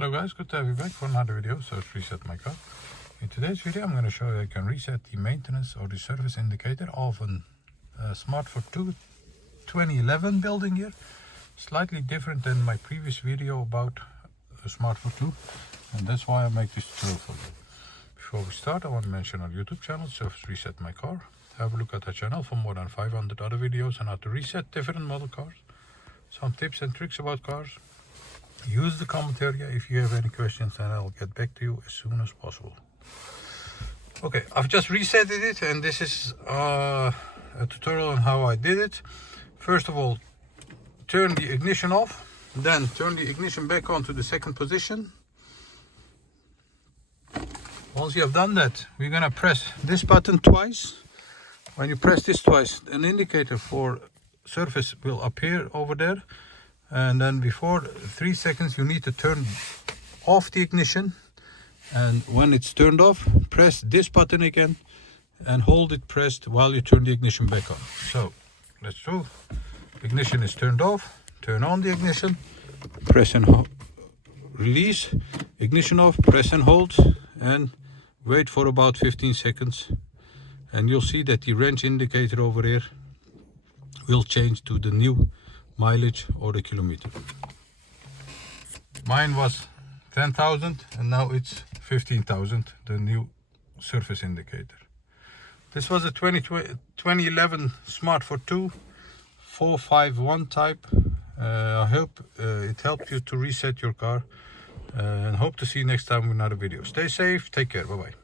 Hello guys, good to have you back for another video. So it's reset my car. In today's video I'm going to show you how you can reset the maintenance or the service indicator of a Smart for 2011 building year. Slightly different than my previous video about a Smart for 2, and that's why I make this tutorial for you. Before we start, I want to mention our YouTube channel, Service Reset My Car. Have a look at our channel for more than 500 other videos on how to reset different model cars, some tips and tricks about cars. Use the comment area if you have any questions and I'll get back to you as soon as possible. Okay, I've just resetted it, and this is a tutorial on how I did it. First of all, turn the ignition off, then turn the ignition back on to the second position. Once you have done that, we're gonna press this button twice. When you press this twice, an indicator for service will appear over there. And then before 3 seconds you need to turn off the ignition, and when it's turned off, press this button again and hold it pressed while you turn the ignition back on. So let's do. Ignition is turned off, turn on the ignition, press and release, ignition off, press and hold, and wait for about 15 seconds, and you'll see that the range indicator over here will change to the new mileage or the kilometer. Mine was 10,000 and now it's 15,000, the new surface indicator. This was a 2011 Smart for 2 451 type. I hope it helped you to reset your car, and hope to see you next time with another video. Stay safe, take care, bye bye.